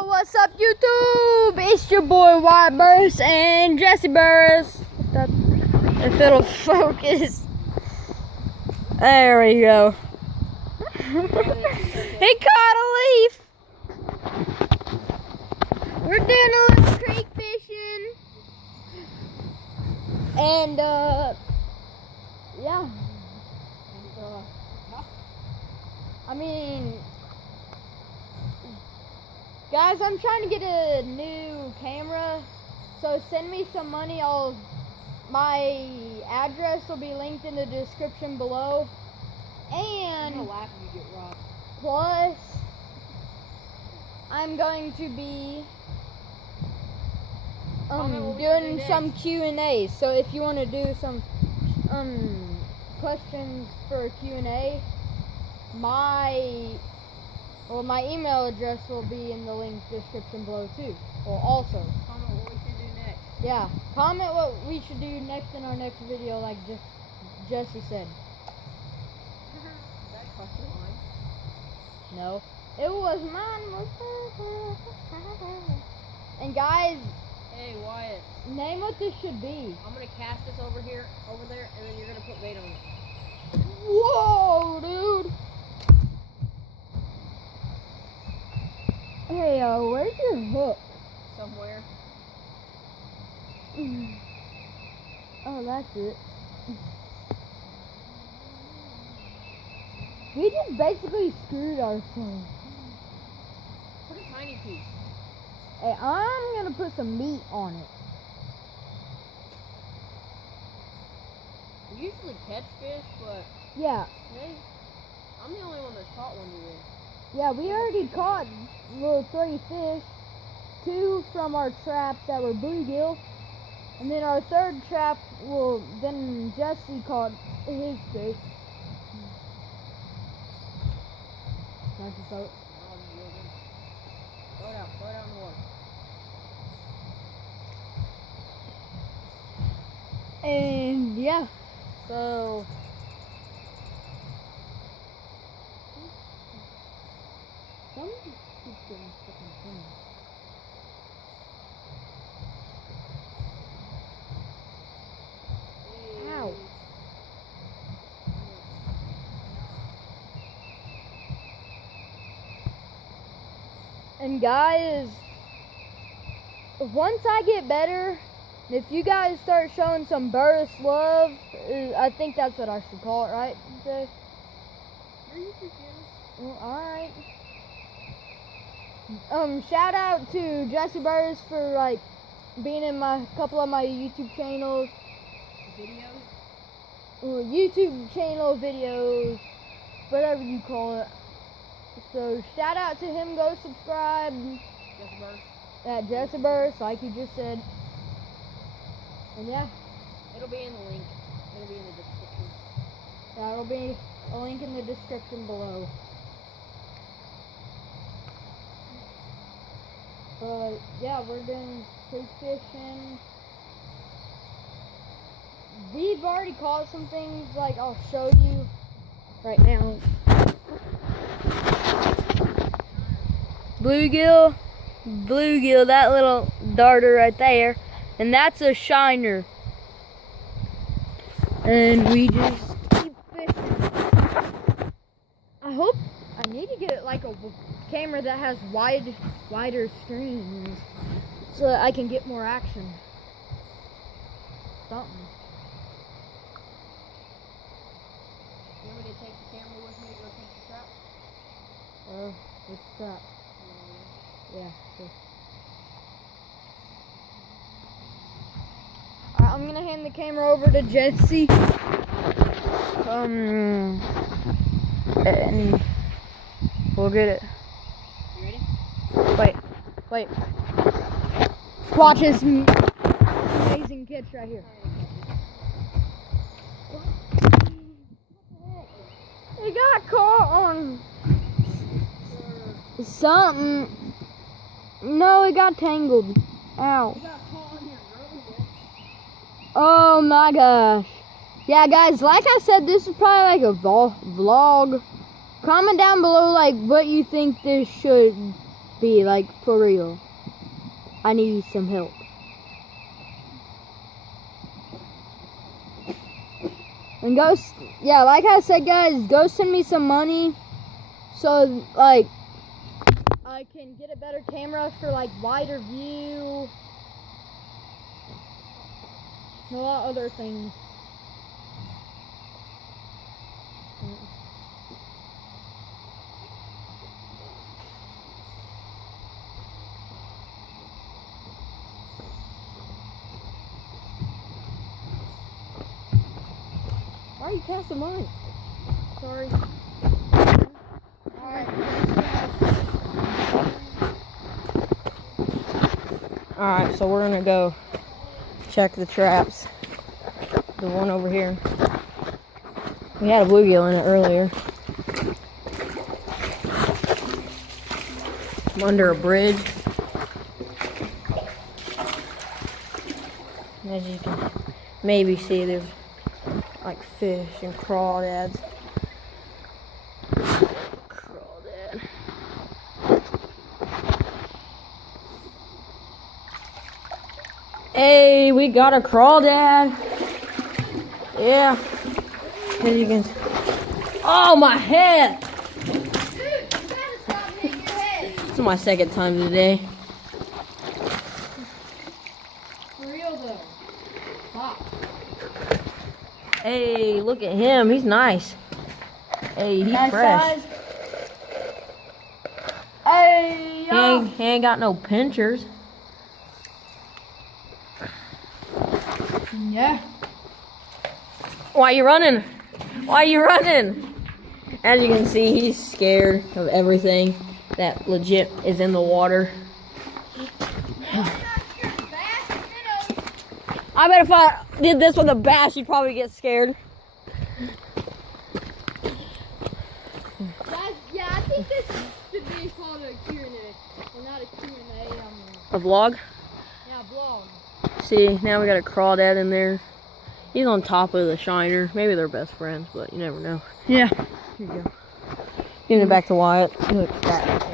Yo, what's up, YouTube? It's your boy Wyatt Burris and Jesse Burris. If it'll focus. There we go. He caught a leaf. We're doing a little creek fishing. And, yeah. I mean, guys, I'm trying to get a new camera, so send me some money. My address will be linked in the description below. And I'm gonna laugh when you get robbed. plus, I'm going to be doing some Q&A. So if you want to do some questions for a Q&A, my email address will be in the link description below too. Well, also Comment what we should do next. yeah, comment what we should do next in our next video, like Jesse said. That cost a line. No, it was mine. And guys, Hey Wyatt, name what this should be. I'm gonna cast this over there, and then you're gonna put bait on it. Whoa, dude. Hey, where's your hook? Somewhere. Oh, that's it. We just basically screwed ourselves. Put a tiny piece. Hey, I'm gonna put some meat on it. We usually catch fish, but Yeah, hey, I'm the only one that's caught one today. yeah, we already caught 3 fish. 2 from our traps that were bluegill. And then our 3rd trap, then Jesse caught his fish. Nice to start. Throw it out in the water. And yeah, so ow. And guys, once I get better, if you guys start showing some Burris love, I think that's what I should call it, right, Jay? Your YouTube channel. Well, alright. Shout out to Jesse Burris for, like, being in couple of my YouTube channels. Videos. YouTube channel videos, whatever you call it. So, shout out to him. Go subscribe. Just burst. At Jesse Burris, like you just said. And yeah, It'll be in the link. It'll be in the description. that'll be a link in the description below. But yeah, we're doing creek fishing. We've already caught some things, like I'll show you right now. Bluegill, that little darter right there. And that's a shiner. And we just keep fishing. I need to get like a camera that has wider screens so that I can get more action. Something. You want me to take the camera with me to go take the trap? It's trap. Yeah, sure. Alright, I'm gonna hand the camera over to Jesse. And we'll get it. You ready? Wait. Watch this amazing catch right here. It got caught on something. No, it got tangled. Ow. You got caught on your road. Oh my gosh. Yeah, guys, like I said, this is probably like a vlog. Comment down below, like, what you think this should B, like, for real. I need some help. And yeah, like I said, guys, go send me some money so, like, I can get a better camera for, like, wider view and a lot of other things. Why are you casting mine? Sorry. Alright, so we're gonna go check the traps. The one over here. We had a bluegill in it earlier. I'm under a bridge. As you can maybe see, there's like fish and crawdads. Crawdad. Hey, we got a crawdad. Yeah. As you can. Oh, my head! Dude, you gotta stop hitting your head. This is my second time today. For real though. Stop. Hey, look at him. He's nice. Hey, he's Nice fresh. size. Hey, yo. He ain't got no pinchers. Yeah. Why you running? Why you running? As you can see, he's scared of everything that legit is in the water. I bet if I did this with a bass, you'd probably get scared. Yeah, I think this should be called a Q&A. Well, not a Q&A, A vlog? yeah, vlog. See, now we got a crawdad in there. He's on top of the shiner. Maybe they're best friends, but you never know. Yeah. Here you go. Giving it back to Wyatt. He looks fat.